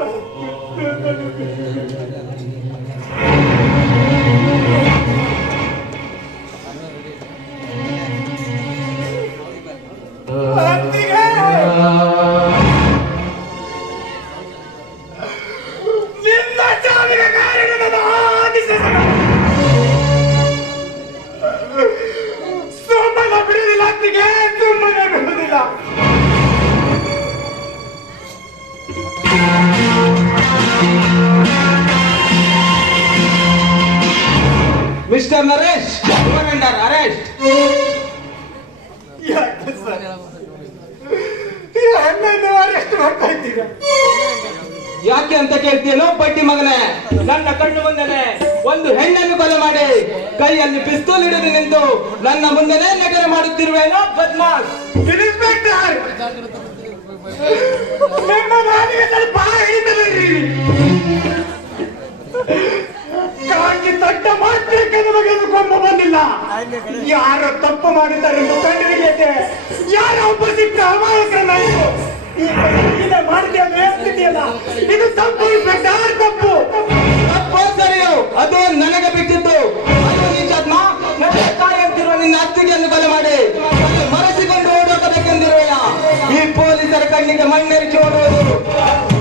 Thank you. Mister Naresh under arrest arrest ಮಾಡ್ತಾ ಇದ್ದೀರಾ? ಯಾಕೆ ಅಂತ ಕೇಳ್ತೀನೋ ಬಡ್ಡಿ ಮಗನೇ ನನ್ನ ಕಣ್ಣು ಮುಂದೆನೆ ಒಂದು ಹೆಣ್ಣನ್ನು ಕೊಲೆ ಮಾಡಿ ಕೈಯಲ್ಲಿ ಪಿಸ್ತೂಲ್ ಹಿಡಿದು ನಿಂತು ನನ್ನ ಮುಂದೆನೆ ನಗರ ಮಾಡುತ್ತಿರುವೇನೋ ಬದ್ಮಾಸ್ ಇನ್ಸ್ಪೆಕ್ಟರ್! ಯಾರು ತಪ್ಪು ಮಾಡಿದ್ದಾರೆ ಎಂದು ಕಂಡುಹಿಡಿಯದೆ ಯಾರೋ ಒಬ್ಬ ಸಿಕ್ಕ ಅಮಾಯಕನಾಯಿತು ಈ ಇದು ತಪ್ಪು ಇನ್ಸ್ಪೆಕ್ಟರ್ ತಪ್ಪು. ತಪ್ಪೋ ಸರಿಯೋ ಅದು ನನಗೆ ಬಿಟ್ಟಿದ್ದು. ಅದು ನೀಚಾತ್ಮ ನನ್ನ ನಿನ್ನ ಅತ್ತಿಗೆಯನ್ನು ಬಲೆ ಮಾಡಿ. ಮರೆಸಿಕೊಂಡು ಓಡೋಗಬೇಕೆಂದಿರುವೆಯ? ಈ ಪೊಲೀಸರ ಕಣ್ಣಿಗೆ ಮಣ್ಣೆರಿಚಿ ಓಡುವುದು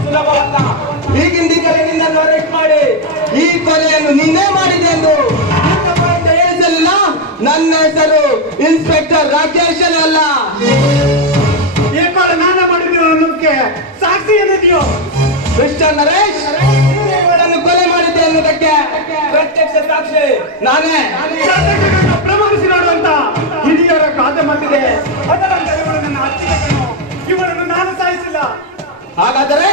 ಸುಲಭವಲ್ಲ. ಈಗಿಂದೀಗಲೇ ನಿನ್ನನ್ನು ಅರೆಸ್ಟ್ ಮಾಡಿ. ಈ ಕೊಲೆಯನ್ನು ನೀನೇ ಮಾಡಿದೆ ಎಂದು ಇನ್ಸ್ಪೆಕ್ಟರ್ ರಾಕೇಶ್ ಅಲ್ಲ. ಈ ಕೊಲೆ ನಾನ ಮಾಡಿದ್ರು ಅನ್ನೋದಕ್ಕೆ ಸಾಕ್ಷಿ ಏನಿದೆಯೋ? ಮಿಸ್ಟರ್ ನರೇಶ್ ಇವರನ್ನು ಕೊಲೆ ಮಾಡಿದ್ದೆ ಅನ್ನೋದಕ್ಕೆ ಪ್ರತ್ಯಕ್ಷ ಸಾಕ್ಷಿ ನಾನೇ. ಪ್ರಮಾಣಿಸಿ ನೋಡುವಂತ ಹಿರಿಯರ ಕಾದೆ ಬಂದಿದೆ ಅದರಂತೆ ಇವರನ್ನು ಹತ್ತಿರ ಕಣೋ. ನಾನು ಸಾಯಿಸಿಲ್ಲ. ಹಾಗಾದರೆ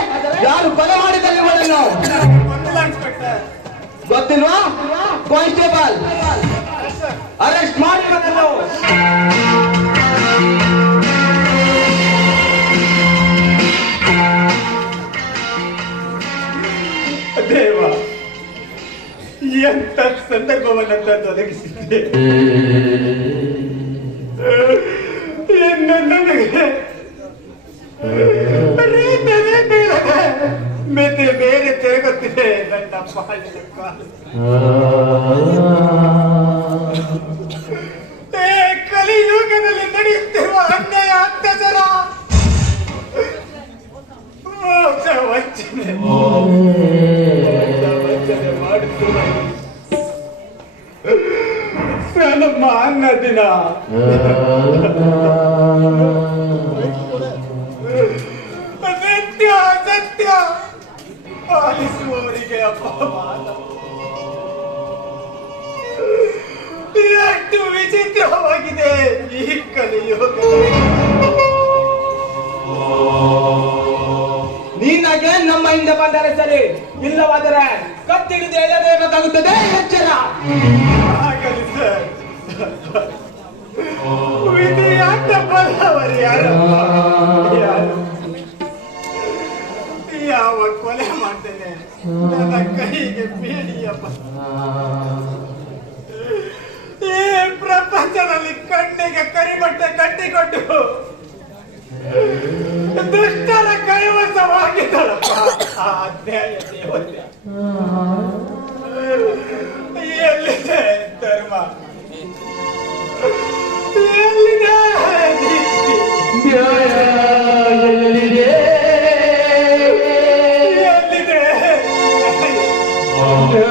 ಯಾರು ಕೊಲೆ ಮಾಡಿದ್ದಾರೆ ಇವರನ್ನು? ಗೊತ್ತಿಲ್ವಾ? ಕಾನ್ಸ್ಟೇಬಲ್. ಸಂದರ್ಭವನ್ನು ತಂದು ಒದಗಿಸಿದ್ದೆ. ಮಿತಿ ಬೇರೆ ತಿರುಗುತ್ತಿದೆ ನನ್ನ ಕಲಿಯುಗದಲ್ಲಿ ನಡೆಯುತ್ತಿರುವ ಅನ್ಯಾಯ ಅತ್ಯಾಚಾರ. ವಂಚನೆ. ಅನ್ನ ದಿನ ಸತ್ಯ ಸತ್ಯ ಪಾಲಿಸುವವರಿಗೆ ಅಪಮಾನ. ವಿಚಿತ್ರವಾಗಿದೆ ಈ ಕಲಿಯೋಗ ನೀನಾಗೆ ನಮ್ಮ ಹಿಂದೆ ಬಂದರೆ ಸರಿ. ಇಲ್ಲವಾದರೆ ಕತ್ತಿಡಿದು ಎಳೆಯಬೇಕಾಗುತ್ತದೆ ಎಚ್ಚರ. ಯಾವ ಕೊಲೆ ಮಾಡ್ತೇನೆ? ನನ್ನ ಕೈಗೆ ಬೇಡಿಯಪ್ಪ ಈ ಪ್ರಪಂಚದಲ್ಲಿ ಕಣ್ಣಿಗೆ ಕರಿಬಟ್ಟೆ ಕಟ್ಟಿಕೊಂಡು ದುಷ್ಟರ ಕೈವಸವಾಗಿದ್ದಳಪ್ಪ ಎಲ್ಲಿದೆ ಧರ್ಮ? ಎಲ್ಲಿದೆ